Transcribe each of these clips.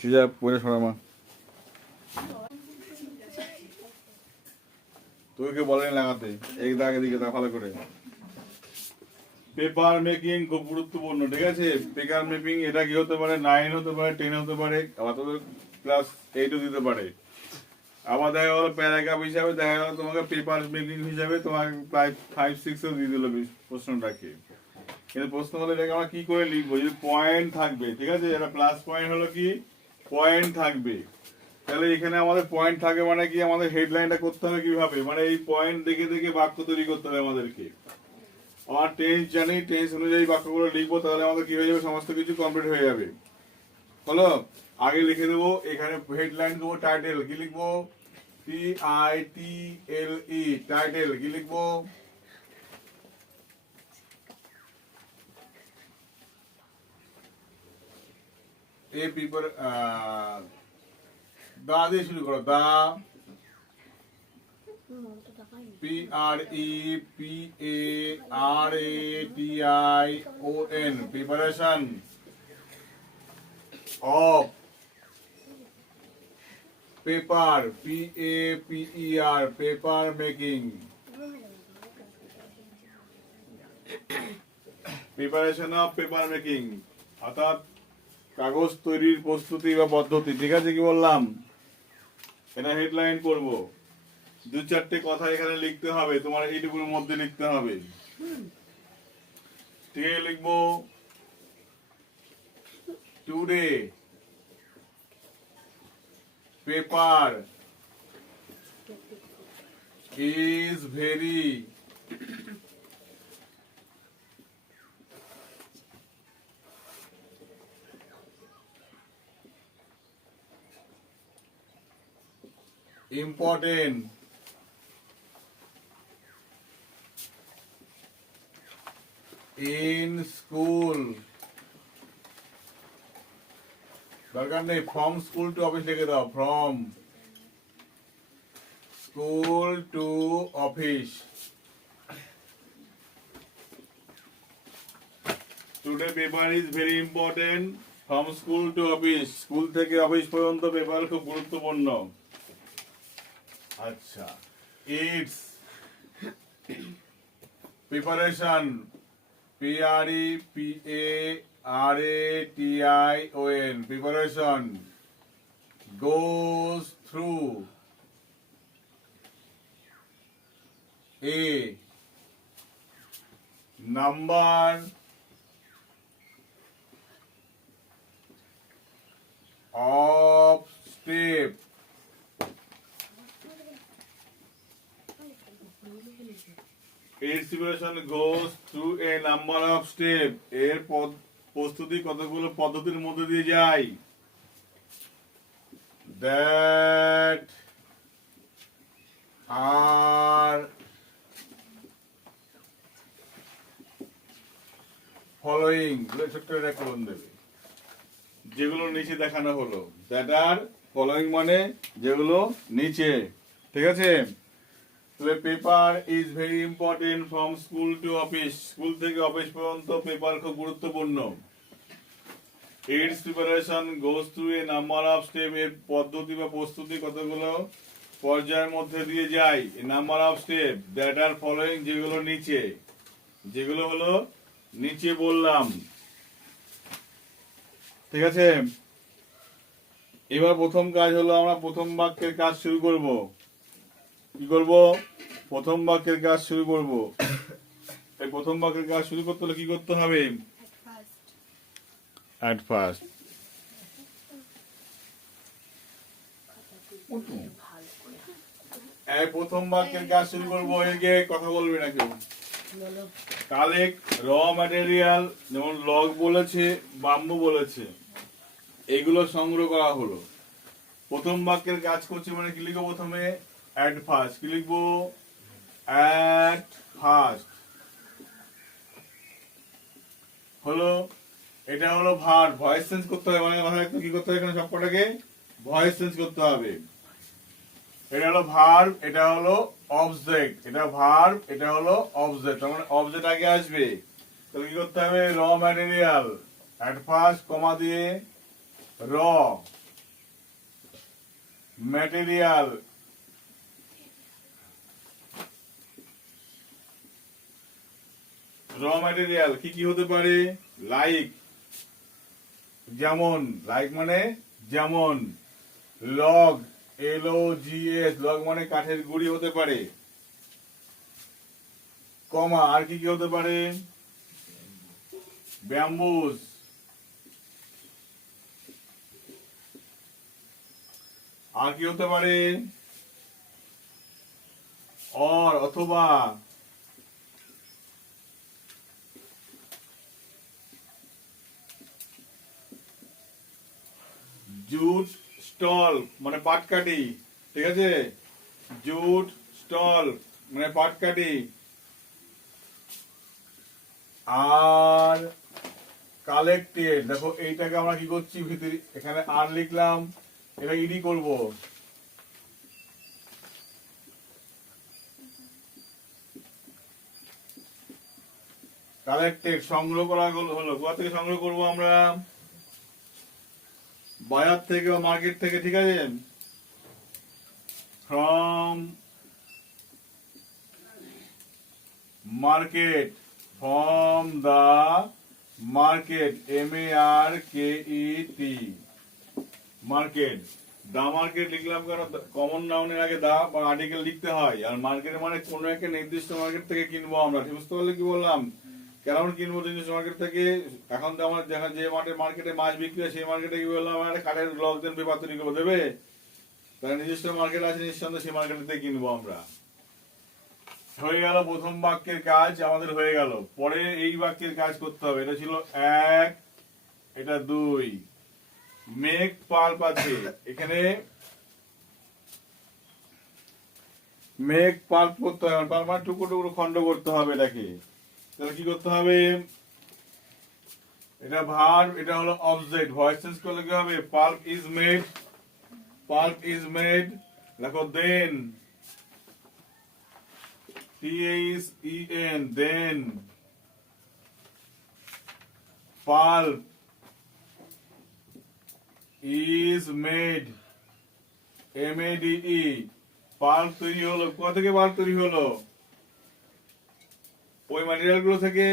সিজা পরে শোনা মা তোকে বলেন লাগাতে এক দাগ এদিকে তা ভালো করে। পেপার মেকিং খুব গুরুত্বপূর্ণ, ঠিক আছে। পেপার মেকিং এটা কি হতে পারে, 9 হতে পারে, 10 হতে পারে, আবার তো ক্লাস 8ও দিতে পারে। আবার দেখা গেলো প্যারাগ্রাফ হিসাবে দেখা গেলো তোমাকে পেপার মেকিং হিসাবে তোমাকে প্রায় 5-6ও দিয়ে দিল প্রশ্নটাকে। কিন্তু প্রশ্ন হলে এটাকে আমরা কি করে লিখবো, যদি পয়েন্ট থাকবে, ঠিক আছে। এটা প্লাস পয়েন্ট হলো কি পয়েন্ট থাকবে, তাহলে এখানে আমাদের পয়েন্ট থাকে মানে কি আমাদের হেডলাইনটা করতে হবে কিভাবে, মানে এই পয়েন্ট দেখে দেখে বাক্য তৈরি করতে হবে আমাদেরকে। আমার টেন্স জানি, টেন্স অনুযায়ী বাক্যগুলো লিখবো, তাহলে আমাদের কি হয়ে যাবে, সমস্ত কিছু কমপ্লিট হয়ে যাবে। হলো, আগে লিখে দেবো এখানে হেডলাইন দেবো, টাইটেল কি লিখবো, TITLE টাইটেল কি লিখবো, এই পেপার দা দিয়ে শুরু করো, দা PREPARATION preparation of paper, PAPER paper making, preparation of paper making অর্থাৎ কাগজ তৈরির প্রস্তুতি বা পদ্ধতি, ঠিক আছে। কি বললাম, এটা হেডলাইন করব, 2-4টে কথা এখানে লিখতে হবে, তোমার এইটুকুর মধ্যে লিখতে হবে, ঠিক আছে। লিখবো today paper is very important in school, দরকার নেই ফ্রম স্কুল টু অফিস লিখে দাও, from school to office. Today paper is very important from school to office, school থেকে অফিস পর্যন্ত পেপার খুব গুরুত্বপূর্ণ। আচ্ছা, it's preparation, PREPARATION preparation goes through a number of steps, its preparation goes through a number of steps, এর প্রস্তুতি কতগুলো পদ্ধতির মধ্যে দিয়ে যায়, that are following, ছোট্ট একটা কোলন দেবে, যেগুলো নিচে দেখানো হলো, that are following মানে যেগুলো নিচে, ঠিক আছে। Paper is very important from school to office, school থেকে অফিস পর্যন্ত পেপার খুব গুরুত্বপূর্ণ। Its preparation goes through a number of step, এর পদ্ধতি বা প্রস্তুতি কতগুলো পর্যায়ের মধ্যে দিয়ে যায়, a number of step that are following যেগুলো নিচে, যেগুলো হলো নিচে বললাম, ঠিক আছে। এবার প্রথম কাজ হলো আমরা প্রথম বাক্যের কাজ শুরু করব। কি করব, প্রথম বাক্যের কাজ শুরু করব। এই প্রথম বাক্যের কাজ শুরু করতে হলে কি করতে হবে, at first এই প্রথম বাক্যের কাজ শুরু করবো, একে কথা বলবে না কেউ। কালেক্ট র ম্যাটেরিয়াল, যেমন লগ বলেছে, বাম্বু বলেছে, এগুলো সংগ্রহ করা হলো। প্রথম বাক্যের কাজ করছে মানে কি লিখবো, প্রথমে at first, কি লিখবো, at first হলো, এটা হলো ভার্ব, ভয়েস চেঞ্জ করতে হবে, মানে কথা কি করতে হবে, এখানে সবকটাকে ভয়েস চেঞ্জ করতে হবে। এটা হলো ভার্ব, এটা হলো অবজেক্ট, এটা ভার্ব, এটা হলো অবজেক্ট, মানে অবজেক্ট আগে আসবে, তাহলে কি করতে হবে, র ম্যাটেরিয়াল, এট ফার্স্ট কমা দিয়ে র, ম্যাটেরিয়াল, র ম্যাটেরিয়াল কি কি হতে পারে? লাইক, যেমন, লাইক মানে যেমন, লগ, LOGS, লগ মানে কাঠের গুঁড়ি হতে পারে, কমা, আর কি কি হতে পারে? ব্যাম্বুস, আর কি হতে পারে? অর, অথবা, জুট স্টল মানে পাটকাঠি, ঠিক আছে, জুট স্টল মানে পাটকাঠি। আর কালেক্টেড, দেখো এইটাকে আমরা কি করছি ভিতরে, এখানে আর লিখলাম, এটা ইডি করব, কালেক্টেড সংগ্রহ করা হলো। কোথা থেকে সংগ্রহ করব আমরা? বাজার থেকে বা মার্কেট থেকে, ঠিক আছে, from market, from the market, MARKET, market. The market লিখলাম কেন? কমন নাউনের আগে দা বা আর্টিকেল লিখতে হয়, আর মার্কেট মানে কোন একটা নির্দিষ্ট মার্কেট থেকে কিনবো আমরা, ঠিক বুঝতে পারলে কি বললাম? কেন কিনবো নির্দিষ্ট মার্কেট থেকে? এখন তো আমার যে মার্কেটে মাছ বিক্রি হয় সেই মার্কেটে কি বললাম, একটা কাঠের ব্লক দেন, পেপার তৈরি করে দেবে, তাহলে নির্দিষ্ট মার্কেট আছে, নিঃসন্দেহে সেই মার্কেট থেকে কিনবো আমরা। হয়ে গেল প্রথম বাক্যের কাজ আমাদের হয়ে গেল। পরে এই বাক্যের কাজ করতে হবে। এটা ছিল 1, এটা 2, মেক পাল্প আছে, এখানে মেক পাল্প করতে হবে, পাল্প মানে টুকরো টুকরো খণ্ড করতে হবে এটাকে। তাহলে কি করতে হবে? এটা ভার্ব, এটা হলো অবজেক্ট, ভয়েস চেঞ্জ করলে কি হবে? Pulp is made, pulp is made, দেখো দেন, THEN, then, pulp is made, MADE, pulp তৈরি হলো। কোথা থেকে পাল্প তৈরি হলো? ওই ম্যাটেরিয়াল গুলো থেকে,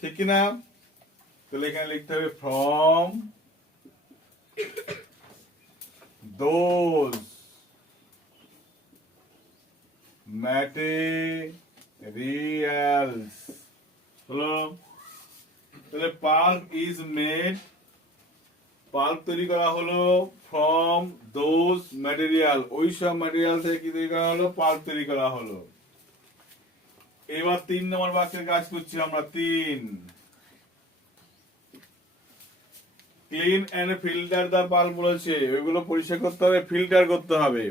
ঠিক কিনা? তাহলে এখানে লিখতে হবে ফ্রম দোজ ম্যাটেরিয়ালস হলো। তাহলে পাল্প ইজ মেড, পাল্প তৈরি করা হলো, ফ্রম দোজ ম্যাটেরিয়াল, ওই সব ম্যাটেরিয়াল থেকে কি তৈরি করা হলো? পাল্প তৈরি করা হলো। এবার 3 নম্বর বাক্যের কাজ করছি আমরা। 3, clean and filter the pulp বলেছে, ওইগুলো পরিষ্কার করতে হবে, ফিল্টার করতে হবে,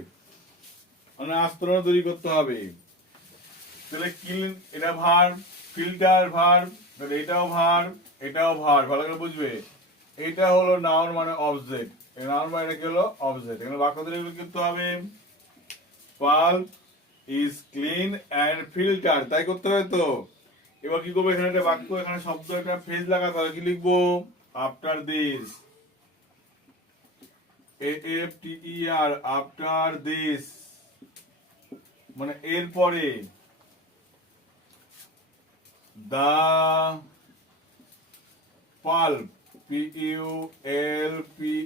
মানে আস্তরণ তৈরি করতে হবে। তাহলে ক্লিন, এটা ভার্ব, ফিল্টার ভার্ব, তাহলে এটাও ভার্ব, এটাও ভার্ব, ভালো করে বুঝবে। এটা হলো নাউন মানে অবজেক্ট, এই নাউন মানে এটা কি হলো? অবজেক্ট। এখানে বাক্য তৈরি করতে হবে, pulp is clean and filter, তাই করতে হবে তো। এবার কি করবো? এখানে একটা বাক্য, এখানে শব্দ, একটা ফ্রেজ লাগাতে হবে, কি লিখবো? After this, AFTER, after this মানে এরপরে, দা পাল্প, PULPS,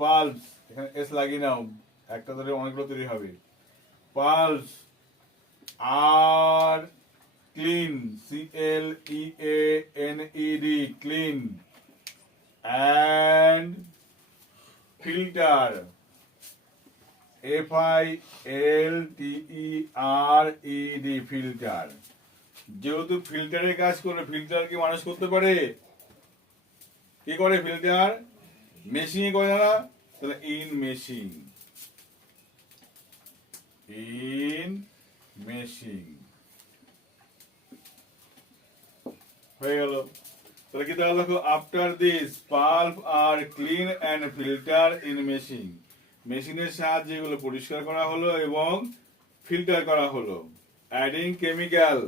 পাল্পস, এখানে এস লাগিয়ে নাও, একটা ধরে অনেকগুলো তৈরি হবে। Pulps are clean, CLEANED, clean, and filter, FILTERED, filter. যেহেতু ফিল্টারের কাজ করে, ফিল্টার কি মানুষ করতে পারে? কি করে ফিল্টার? মেশিনে করে না? তাহলে ইন মেশিন, ইন মেশিন হয়ে গেল। তাহলে কি তাহলে দেখো, after this pulp are clean and filter in machine, মেশিনের সাহায্যে এগুলো পরিষ্কার করা হলো এবং ফিল্টার করা হলো। Adding chemical.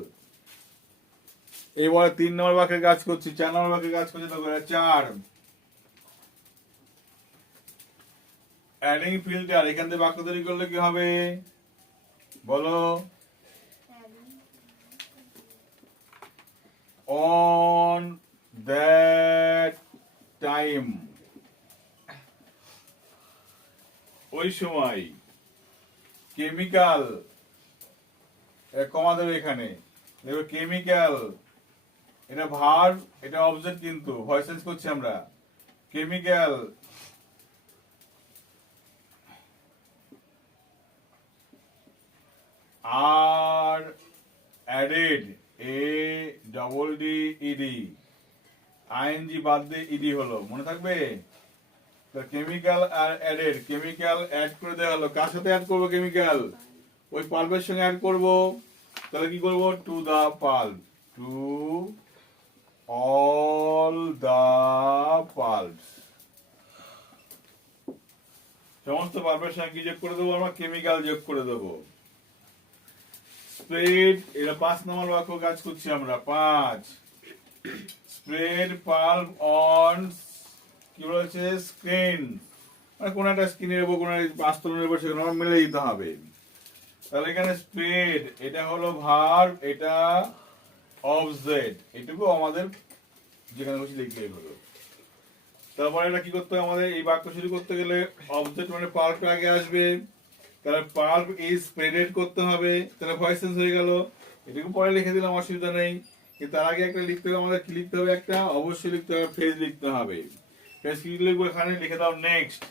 এবারে 3 নম্বর বাক্যের কাজ করছি। 4 নম্বর বাক্যের কাজ করছি, দেখো 4, অ্যাডিং ফিল্টার, এখান থেকে বাক্য তৈরি করলে কি হবে বলো? অন দ্যাট টাইম, ওই সময়। কেমিক্যাল, কমা দেবে এখানে, দেখবে কেমিক্যাল, এটা ভার্ব, এটা অবজেক্ট, কিন্তু ভয়েস চেঞ্জ করছি আমরা। Chemical are added, a double d e d, i n g বাদ দিয়ে ইডি হলো, মনে থাকবে? Chemical are added, chemical add করে দেওয়া হলো। কার সাথে অ্যাড করবো কেমিক্যাল? ওই পাল্পের সঙ্গে অ্যাড করব। তাহলে কি করব? To the pulp, to all the pulps, সমস্ত পাল্পের সঙ্গে কি যোগ করে দেবো আমরা? কেমিক্যাল যোগ করে দেবো। স্প্রেড, এটা 5 নম্বর বাক্য কাজ করছি আমরা। 5, স্প্রেড পাল্প অন, কি বলেছে? স্ক্রিন, মানে কোন একটা স্ক্রিনের উপর, কোন পাস্তলের উপর, সেখানে আমার মেলে দিতে হবে। তাহলে এখানে স্প্রেড, এটা হলো ভার্ব, এটা অবজেক্ট, এটুকু আমাদের যেখানে খুশি লিখলেই হলো। তারপরে এটা কি করতে হবে আমাদের? এই বাক্য শুরু করতে গেলে অবজেক্ট মানে পাল্প আগে আসবে, তাহলে পাল্প ইজ স্প্রেডেড করতে হবে, তাহলে ভয়েস চেঞ্জ হয়ে গেল। এটুকু পরে লিখে দিলাম, অসুবিধা নেই। কিন্তু তার আগে একটা লিখতে হবে আমাদের, কি লিখতে হবে? একটা অবশ্যই লিখতে হবে, ফ্রেজ লিখতে হবে। ফ্রেজ কি লিখবো? এখানে লিখে দাও নেক্সট,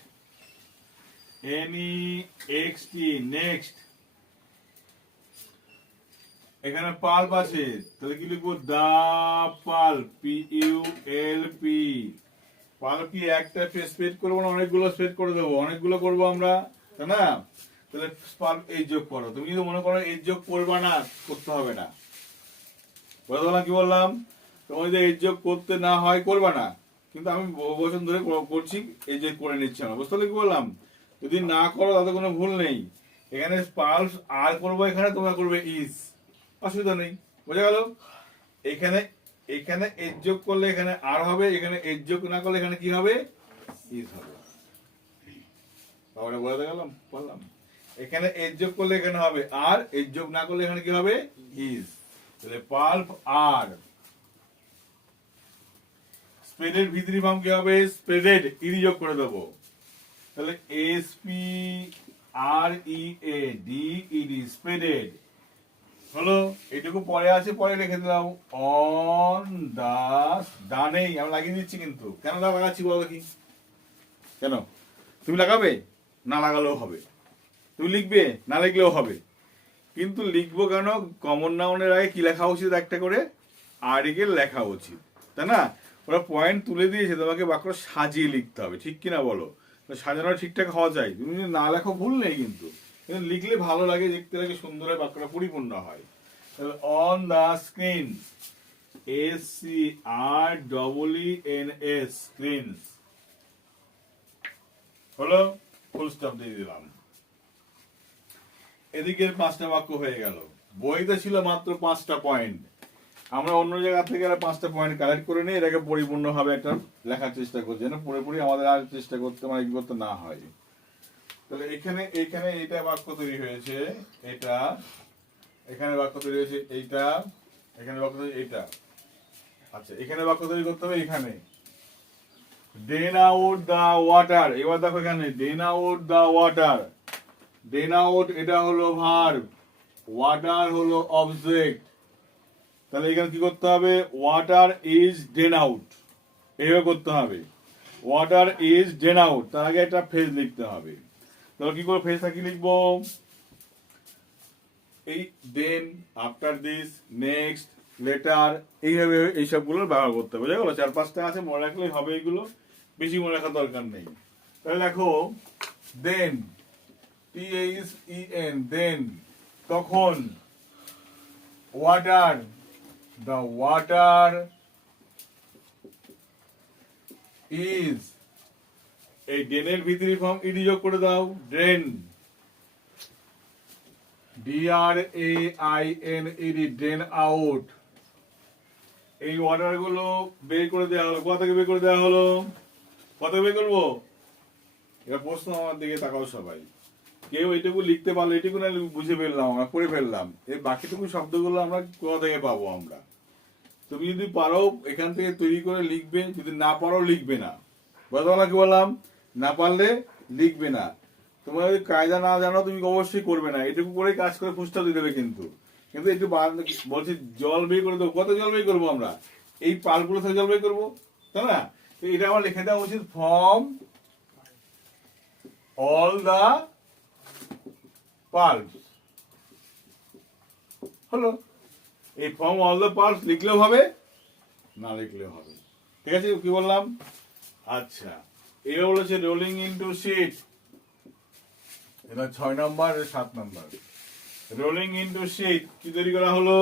NEXT, নেক্সট। এখানে পাল্প আছে, তাহলে কি লিখবো? দা পাল্প, PULP। পাল্প কি একটা স্প্রেড করবো না অনেকগুলো স্প্রেড করে দেবো? অনেকগুলো করবো আমরা, তাই না? তাহলে পাল্প এই যোগ করো। তুমি যদি মনে করো এই যোগ করবা না, করতে হবে না। বুঝতে পারলাম কি বললাম? তোমার যদি এই যোগ করতে না হয় করবা না, কিন্তু আমি বহু বছর ধরে করছি, এই যে করে নিচ্ছি আমরা। বুঝতে পারলে কি বললাম? যদি না করো তাতে কোনো ভুল নেই। এখানে পাল্প আর করবো, এখানে তোমরা করবে ইজ, অসুবিধা নেই। বোঝা গেল? এখানে এখানে এর যোগ করলে এখানে আর হবে, এখানে এর যোগ না করলে এখানে কি হবে? ইজ হবে। তাহলে বলে গেলাম, বললাম এখানে এর যোগ করলে এখানে হবে আর, এর যোগ না করলে এখানে কি হবে? ইজ। তাহলে পাল্প আর। স্প্রেডেড ভিতরি ফর্ম কি হবে? স্প্রেডেড, ইডি যোগ করে দেবো। তাহলে SPREADED, স্প্রেডেড হলো। এটুকু পরে আছে, পরে রেখে দিলাম। অন দা, দা নেই, আমি লাগিয়ে দিচ্ছি। কিন্তু কেন দা লাগাচ্ছি বলো কি? কেন? তুমি লাগাবে, না লাগালেও হবে। তুমি লিখবে, না লিখলেও হবে। কিন্তু লিখবো কেন? কমন নাউনের আগে কি লেখা উচিত? একটা করে আর্টিকেল লেখা উচিত, তাই না? ওরা পয়েন্ট তুলে দিয়েছে, তোমাকে বাক্য সাজিয়ে লিখতে হবে, ঠিক কিনা বলো? সাজানো ঠিকঠাক হওয়া যায়। তুমি যদি না লেখো ভুল নেই, কিন্তু লিখলে ভালো লাগে, দেখতে লাগে, সুন্দর হয়, বাক্যটা পরিপূর্ণ হয়। তাহলে on the screen, SCREENS, screens হলো। ফুল স্টপ দিয়ে দিলাম। এদিকের 5টা বাক্য হয়ে গেল। বইতে ছিল মাত্র 5টা পয়েন্ট, আমরা অন্য জায়গা থেকে 5টা পয়েন্ট কালেক্ট করে নিয়ে এটাকে পরিপূর্ণভাবে একটা লেখার চেষ্টা করছি, যেন পুরোপুরি আমাদের আর চেষ্টা করতে মানে কি করতে না হয়। তাহলে এখানে এখানে এইটা বাক্য তৈরি হয়েছে, এটা এখানে বাক্য তৈরি হয়েছে, এইটা এখানে বাক্য তৈরি, এইটা। আচ্ছা, এখানে বাক্য তৈরি করতে হবে এখানে। ড্রেন আউট দা ওয়াটার, এবার দেখো এখানে drain out the water. Drain out এটা হলো ভার্ব, ওয়াটার হলো অবজেক্ট। তাহলে এখানে কি করতে হবে? ওয়াটার ইজ ড্রেন আউট, এইভাবে করতে হবে। ওয়াটার ইজ ড্রেন আউট, তার আগে একটা ফ্রেজ লিখতে হবে। তাহলে কি করে ফ্রেজটা কি লিখবো? এই দেন, আফটার দিস, নেক্সট, লেটার, এইভাবে এইসবগুলো ব্যবহার করতে হবে। বুঝা গেল? 4-5টা আছে, মনে রাখলেই হবে। এগুলো বেশি মনে রাখার দরকার নেই। তাহলে দেখো, দেন, THEN, দেন, তখন। ওয়াটার, the water is, এই ড্রেনের ভিতরি ফর্ম ইডি যোগ করে দাও, ড্রেন, DRAINED, ড্রেন আউট। এই ওয়াটার গুলো বের করে দেওয়া হলো। কোথা থেকে বের করে দেওয়া হলো? কত বের করবো? এবার প্রশ্ন আমার দিকে তাকাও সবাই, কেউ এইটুকু লিখতে পারলো, এইটুকু না বুঝে ফেললাম, আমরা করে ফেললাম, এই বাকিটুকু শব্দগুলো আমরা কোথা থেকে পাবো আমরা? তুমি যদি পারো এখান থেকে তৈরি করে লিখবে, যদি না পারো লিখবে না। বুঝতে কি বললাম? না পারলে লিখবে না। তোমার যদি কায়দা না জানো তুমি অবশ্যই করবে না, এটুকু করে কাজ করে ফুসটা দিয়ে দেবে। কিন্তু কিন্তু একটু বলছি জল বের করে দেবো, কত জল বের করবো আমরা? এই পালগুলো থেকে জল বের করবো, তাই না? এটা আমার লিখে দেওয়া উচিত, ফ্রম অল দা পাল্পস। হলো, এই ফ্রম অল দ্য পাল্পস লিখলেও হবে, না লিখলেও হবে। ঠিক আছে, কি বললাম? আচ্ছা, এবার বলেছে রোলিং ইনটু শিট, এটা 6 নম্বর, 7 নম্বর। রোলিং ইনটু শিট কি তৈরি করা হলো?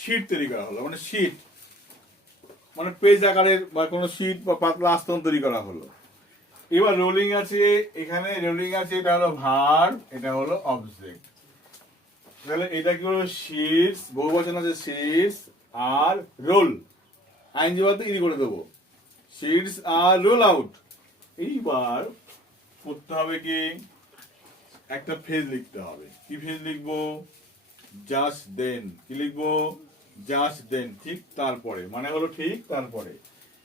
শিট তৈরি করা হলো, মানে শিট মানে পেজ আকারের বা কোনো শিট বা পাতলা আস্তরণ তৈরি করা হলো। এবার রোলিং আছে, এখানে রোলিং আছে, এটা হলো ভার্ব, এটা হলো অবজেক্ট। তাহলে এটা কি হলো? শিটস, বহুবচন আছে শিটস আর রোল, আইনজীবীতে ইডি করে দেবো, শিটস আর রোল আউট। এইবার করতে হবে কি, একটা ফ্রেজ লিখতে হবে। কি ফ্রেজ লিখবো? Just then. কি লিখবো? জাস্ট দেন, ঠিক তারপরে, মানে হলো ঠিক তারপরে।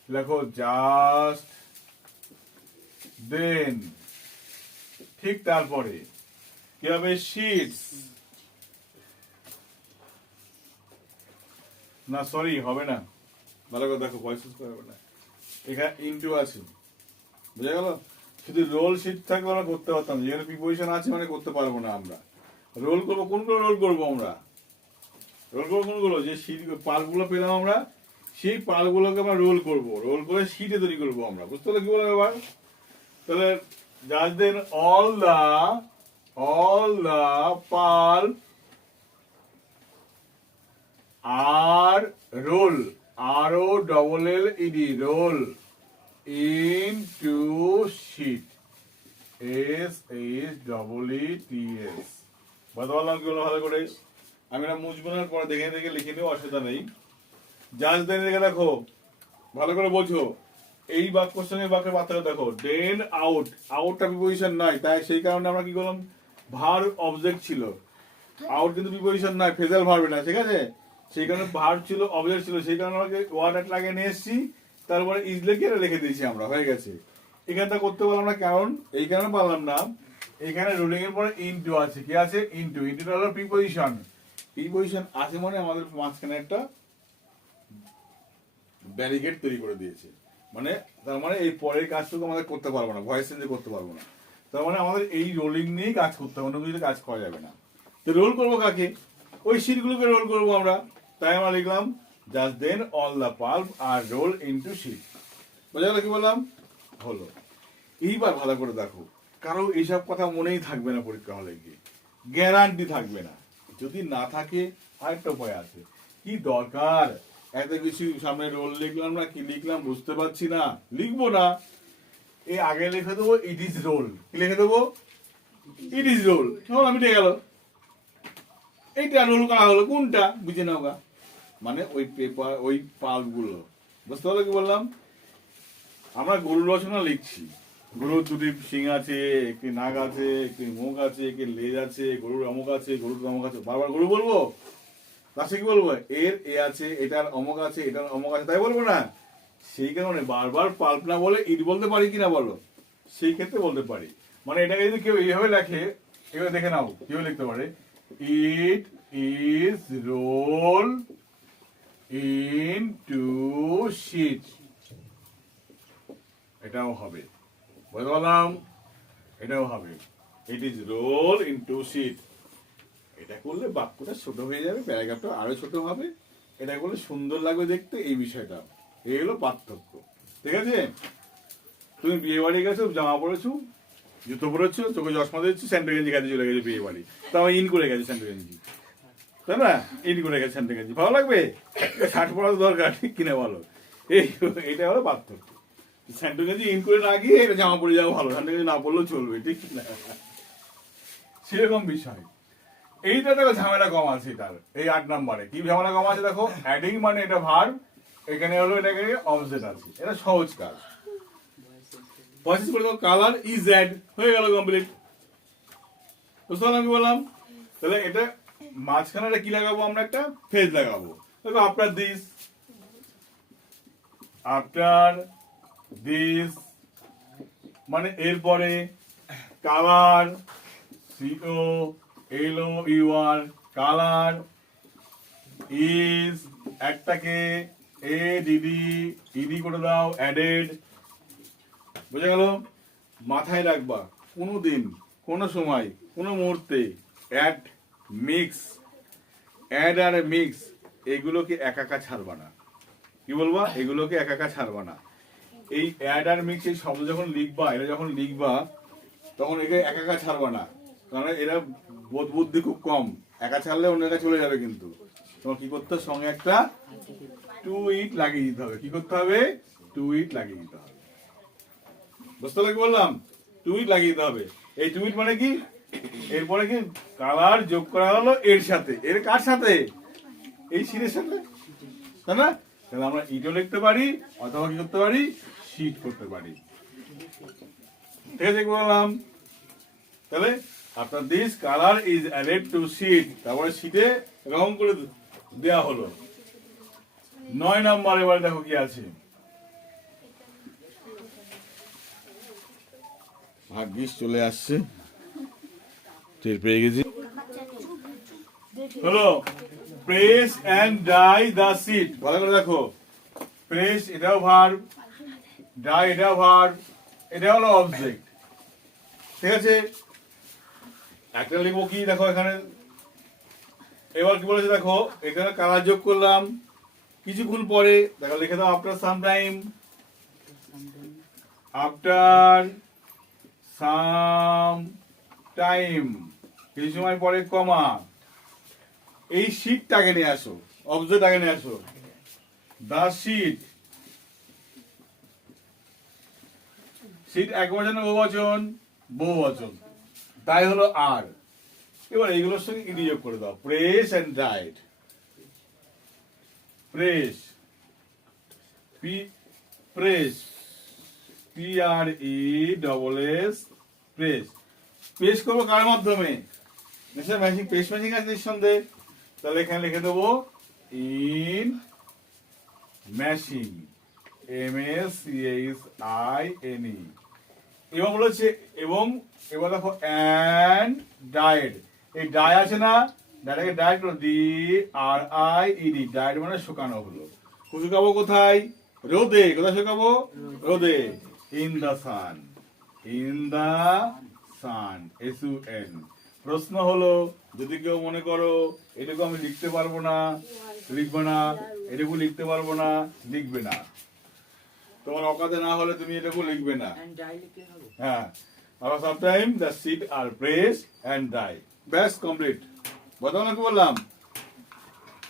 লেখো জাস্ট দেন, ঠিক তারপরে কি হবে? শিটস, না সরি হবে না, ভালো করে দেখো, ভয়েস হবে না। এখানে ইনটু আছে, বুঝা গেল? শুধু রোল শিট থাকলে আমরা করতে পারতাম, যেখানে প্রিপোজিশন আছে মানে করতে পারবো না আমরা। রোল করবো, কোনগুলো রোল করবো আমরা? রোল করবো কোনগুলো? যে শিট পালগুলো পেলাম আমরা, সেই পালগুলোকে আমরা রোল করবো, রোল করে শিটে তৈরি করবো আমরা। বুঝতে পারলে কি বলবো এবার? তাহলে just then all the pulp are roll, r o double l e d, roll into sheet, s h double e t s. বলতে পারলাম কি হলো ভালো করে? আমি এটা মুছবো না, পরে দেখে দেখে লিখে নিও, অসুবিধা নেই। জাস্ট দেন দেখে দেখো, ভালো করে বোঝো। এই বাক্যের সঙ্গে বাক্যের পার্থক্য দেখো। দেন আউট, আউটটা প্রিপোজিশন নাই, তাই সেই কারণে আমরা কি করলাম? ভার্ব অবজেক্ট ছিল, আউট কিন্তু প্রিপোজিশন নাই, ফ্রেজাল ভার্ব না, ঠিক আছে? সেই কারণে ভার্ব ছিল, অবজেক্ট ছিল, সেই কারণে আমাকে ওয়ার্ড লাগিয়ে নিয়ে এসেছি, তারপরে ইজ লিখে লিখে দিয়েছি আমরা, হয়ে গেছে। এখানটা করতে পারলাম না, কারণ এই কারণে পারলাম না, এখানে রুলিং এর পরে ইনটু আছে। কি আছে? ইনটু। ইনটুটা হলো প্রিপোজিশন, প্রিপোজিশন আছে মানে আমাদের মাঝখানে একটা ব্যারিকেড তৈরি করে দিয়েছে, মানে তার মানে এই পরের কাজটুকু আমাদের করতে পারবো না, ভয়েস চেঞ্জ করতে পারবো না। তার মানে আমাদের এই রোলিং নিয়েই কাজ করতে হবে, অন্য কিছু কাজ করা যাবে না। তো রোল করবো কাকে? ওই শিটগুলোকে রোল করবো আমরা, তাই আমরা লিখলাম just then all the pulp are roll into sheet. বোঝা গেল কি বললাম? হলো। এইবার ভালো করে দেখো, কারো এইসব কথা মনেই থাকবে না পরীক্ষা হলে গিয়ে, গ্যারান্টি থাকবে না। যদি না থাকে আরেকটা উপায় আছে। কি দরকার এত কিছু, সামনে রোল লিখলাম না, কি লিখলাম বুঝতে পারছি না, লিখবো না, এই আগে লিখে দেবো ইট ইজ রোল। কি লিখে দেবো? It is roll. আমি মিটে গেল, এইটা রোল করা হলো, কোনটা বুঝে নাও গা, মানে ওই পেপার, ওই পাল্পগুলো। বুঝতে পারলো কি বললাম? আমরা গরুর রচনা লিখছি, গরুর দুটি শিং আছে, একটি নাক আছে, একটি মুখ আছে, একটি লেজ আছে, গরুর অমুক আছে, গরুর অমুক আছে, বারবার গরু বলবো? লাস্টে কি বলবো? এর এ আছে, এটার অমুক আছে, এটার অমুক আছে, তাই বলবো না? সেই কারণে বারবার পাল্প না বলে ইট বলতে পারি কিনা বলো? সেই ক্ষেত্রে বলতে পারি। মানে এটাকে যদি কেউ এইভাবে লেখে, এভাবে দেখে নাও কিভাবে লিখতে পারে, it is roll into sheet, এটাও হবে। বুঝতে পারলাম? এটাও হবে, it is roll into sheet. এটা করলে বাক্যটা ছোট হয়ে যাবে, প্যারাগ্রাফটা আরো ছোট হবে, এটা করলে সুন্দর লাগবে দেখতে, এই বিষয়টা। এই হলো পার্থক্য, ঠিক আছে? তুমি বিয়ে বাড়ি গেছো, জামা পরেছো, জুতো পরেছো, চোখে চশমা দিচ্ছি, স্যান্ডো গেঞ্জি খাতে চলে গেছে বিয়ে বাড়ি, তো আমার ইন করে গেছে স্যান্ডো গেঞ্জি, তাই না? ইন করে গেছে স্যান্ডো গেঞ্জি, ভালো লাগবে? শার্ট পরা দরকার, ঠিক কিনা বলো? এইটা হলো পার্থক্য। স্যান্ডো গেঞ্জি ইন করে না গিয়ে এটা জামা পরে যাওয়া ভালো, স্যান্ডো গেঞ্জি না পরলেও চলবে, ঠিক কিনা? সেরকম বিষয়। এইটা দেখো ঝামেলা কম আছে এটার, এই 8 নম্বরে কি ঝামেলা কম আছে দেখো? অ্যাডিং মানে এটা ভার্ব, এখানে হলো এটাকে অবজেক্ট আছে, এটা সহজ কাজ। ভয়েস করে দাও কালার ইজ অ্যাড, হয়ে গেল কমপ্লিট। বুঝতে পারলাম কি বললাম? তাহলে এটা মাঝখানে কি লাগাবো আমরা, একটা ফেজ লাগাবো। দেখো আফটার দিস মানে এরপরে কালার, COLOUR কালার ইজ একটাকে ADD করে দাও অ্যাডেড। বুঝে গেল? মাথায় রাখবা কোনো দিন, কোনো সময়, কোনো মুহূর্তে অ্যাড আর মিক্স এগুলোকে একা ছাড়বা না। কি বলবা? এগুলোকে একা ছাড়বা না। এই অ্যাড আর মিক্স এই শব্দ যখন লিখবা, এরা যখন লিখবা তখন একে একা ছাড়বা না, কারণ এরা বোধ বুদ্ধি খুব কম, একা ছাড়লে অন্য একা চলে যাবে। কিন্তু তোমার কি করতে হবে, সঙ্গে একটা টু ইট লাগিয়ে দিতে হবে। কি করতে হবে? টু ইট লাগিয়ে দিতে হবে। বুঝতে পারলে কি বললাম? টু ইট লাগিয়ে দিতে হবে। এই টু ইট মানে কি, এরপরে কি কালার যোগ করা হলো এর সাথে, এর কার সাথে? এই শীটের সাথে, তাই না? তাহলে আমরা ইটও লিখতে পারি অথবা কি করতে পারি, শীট করতে পারি। ঠিক আছে কি বললাম? তাহলে after this colour is added to sheet, তারপরে শীটে রং করে দেওয়া হলো। 9 নম্বর এবার দেখো কি আছে। ভাগ্যিস চলে আসছে, টের পেয়ে গেছি। হলো press and dry the sheet. ভালো করে দেখো, প্রেস এটাও ভার্ব, ডাই এটাও ভার্ব, এটা হলো অবজেক্ট। ঠিক আছে, একটা লিখবো কি দেখো এখানে, এবার কি বলেছে দেখো, এখানে কালার যোগ করলাম কিছুক্ষণ পরে, দেখো লিখে দাও আফটার সাম টাইম, কিছু সময় পরে কমা। এই শীটটাকে নিয়ে আসো, অবজেক্ট আগে নিয়ে আসো, দা শীট। শীট একবচন না বহুবচন? বহুবচন, তাই হলো আর। এবার এইগুলোর সঙ্গে ইডি যোগ করে দাও, প্রেস এন্ড ডাইড। Press press PRESS press. Press করবো কার মাধ্যমে? মেশিন, প্রেস মেশিন আছে নিঃসন্দেহে। তাহলে এখানে লিখে দেবো ইন মেশিন, MESCHINE। এবং বলেছে এবং, এবার দেখো অ্যান্ড ডায়েড, এই ডাই আছে না, ডাইটাকে ডায়েড করো, DRIED, ডায়েড মানে শুকানো হলো। শুকাবো কোথায়? রোদে। কোথায় শুকাবো? রোদে। In the San, SUN। প্রশ্ন হলো, যদি কেউ মনে করো এটুকু আমি লিখতে পারবো না, লিখবে না, এটুকু লিখতে পারবো না, লিখবে না, তোমার অকাদে না হলে তুমি এটুকু লিখবে না। হ্যাঁ, আর sometime the sheet are press and die, ব্যাস কমপ্লিট। বলতাম না কি বললাম?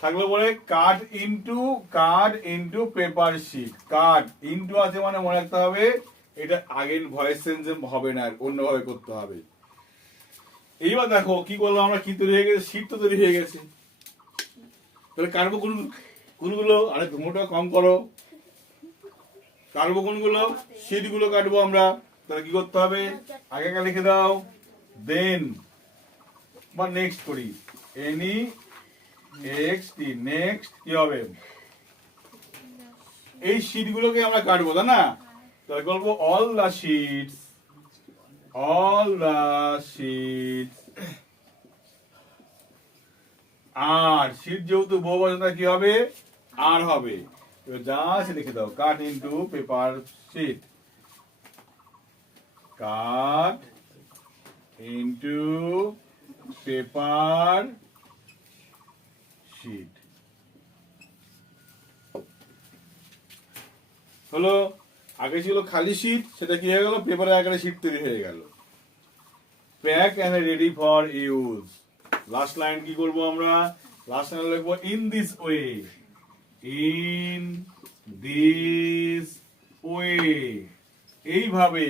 থাকলে পরে cut into paper sheet. Cut into আছে মানে মনে রাখতে হবে এটা আগের ভয়েস চেঞ্জ হবে না, অন্যভাবে করতে হবে। এইবার দেখো কি করলাম আমরা, কি তৈরি হয়ে গেছে, শীট তো তৈরি হয়ে গেছে। তাহলে কাটবো কোনগুলো? আরে ধুমোটা কম করো। কাটবো কোনগুলো? শীট গুলো কাটবো আমরা। তাহলে কি করতে হবে? আগে লিখে দাও, দেন বা নেক্সট করি, NEXT, নেক্সট কি হবে? এই শীট গুলোকে আমরা কাটবো, তাই না? তাহলে বলবো অল দা শীটস, আর শীট যেহেতু বহুবচন কি হবে? আর হবে। এবার যা আছে লিখে দাও, কাট into paper sheet, cut into paper sheet. হলো, আগে ছিল খালি শীট, সেটা কি হয়ে গেল? পেপারের আকারে শীট তৈরি হয়ে গেল। Pack and ready for use. Last line কি করব আমরা? লাস্ট লাইন লিখবো in this way, in this way, এইভাবে।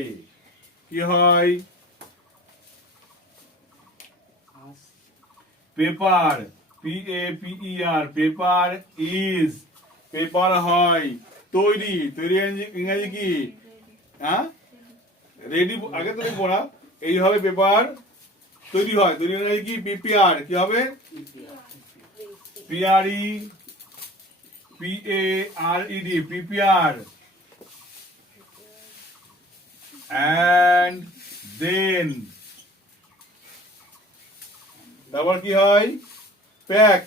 কি হয়? Paper, PAPER, paper is, paper হয় তৈরি। তৈরি ইংরেজি কি? হ্যাঁ, রেডি আগে তো লিখবো না, এইভাবে পেপার তৈরি হয়। তৈরি হয় কি পিপিআর, কি হবে পিআরই পিএআরইডি পিপিআর, and then তারপর কি হয় প্যাক,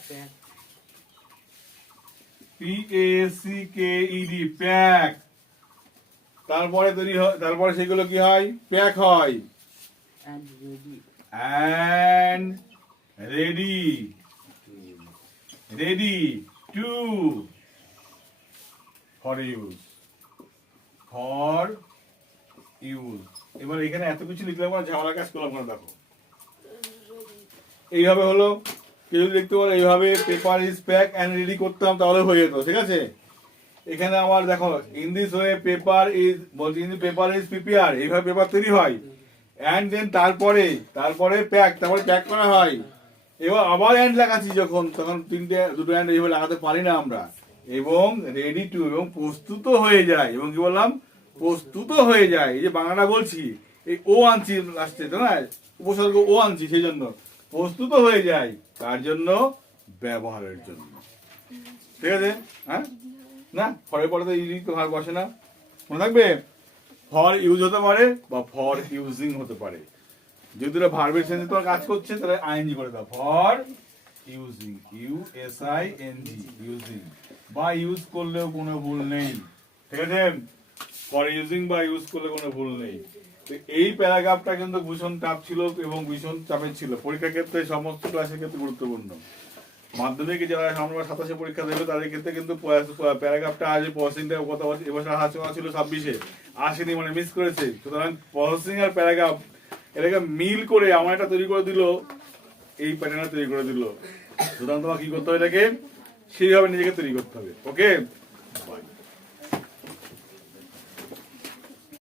PACKED প্যাক। তারপরে তৈরি হয়, তারপরে সেগুলো কি হয় প্যাক হয়, and ready to for use, এবার এখানে এত কিছু লিখলে আমার ঝামেলা কাজ করলাম না। দেখো এইভাবে হলো, কেউ যদি দেখতে পারো এইভাবে paper is pack and ready করতাম তাহলে হয়ে যেত, ঠিক আছে। এখানে আমার দেখো in this way paper is বলছি, ইন পেপার ইজ প্রিপেয়ার, এইভাবে পেপার তৈরি হয়, এন্ড দেন তারপরে প্যাক, তারপরে প্যাক করা হয়। এবার আবার এন্ড লাগাচ্ছি যখন, তখন দুটো এন্ড এইভাবে লাগাতে পারি না আমরা। এবং রেডি টু, এবং প্রস্তুত হয়ে যায়, এবং কি বললাম প্রস্তুত হয়ে যায়। এই যে বাংলাটা বলছি, এই ও আনছি লাস্টে তো না, উপসর্গ ও আনছি, সেই জন্য প্রস্তুত হয়ে যায়। কার জন্য? ব্যবহারের জন্য, ঠিক আছে। হ্যাঁ না, ফরের পরে তো ইউজ তো ভার বসে না, মনে থাকবে। ফর ইউজ হতে পারে বা ফর ইউজিং হতে পারে। যদি ভার্বের সেন্সে তোমার কাজ করছে তাহলে আইএনজি করে দাও, ফর ইউজিং, USING ইউজিং, বা ইউজ করলেও কোনো ভুল নেই, ঠিক আছে। ফর ইউজিং বা ইউজ করলে কোনো ভুল নেই। তো এই প্যারাগ্রাফটা কিন্তু ভীষণ টাফ ছিল এবং ভীষণ চাপের ছিল, পরীক্ষার ক্ষেত্রে সমস্ত ক্লাসের ক্ষেত্রে গুরুত্বপূর্ণ। মাধ্যমিকে যারা সামনে 27-এ পরীক্ষা দেবে তাদের ক্ষেত্রে কিন্তু প্যারাগ্রাফটা আসবে। প্রসেসিংটা কত এবছর ছিল 26-এ, আসেনি, মানে মিস করেছে। সুতরাং প্রসেসিং আর প্যারাগ্রাফ এটাকে মিল করে আমার একটা তৈরি করে দিল, এই প্যাটার্নটা তৈরি করে দিল। সুতরাং তোমার কি করতে হবে, এটাকে সেইভাবে নিজেকে তৈরি করতে হবে। ওকে, বাই।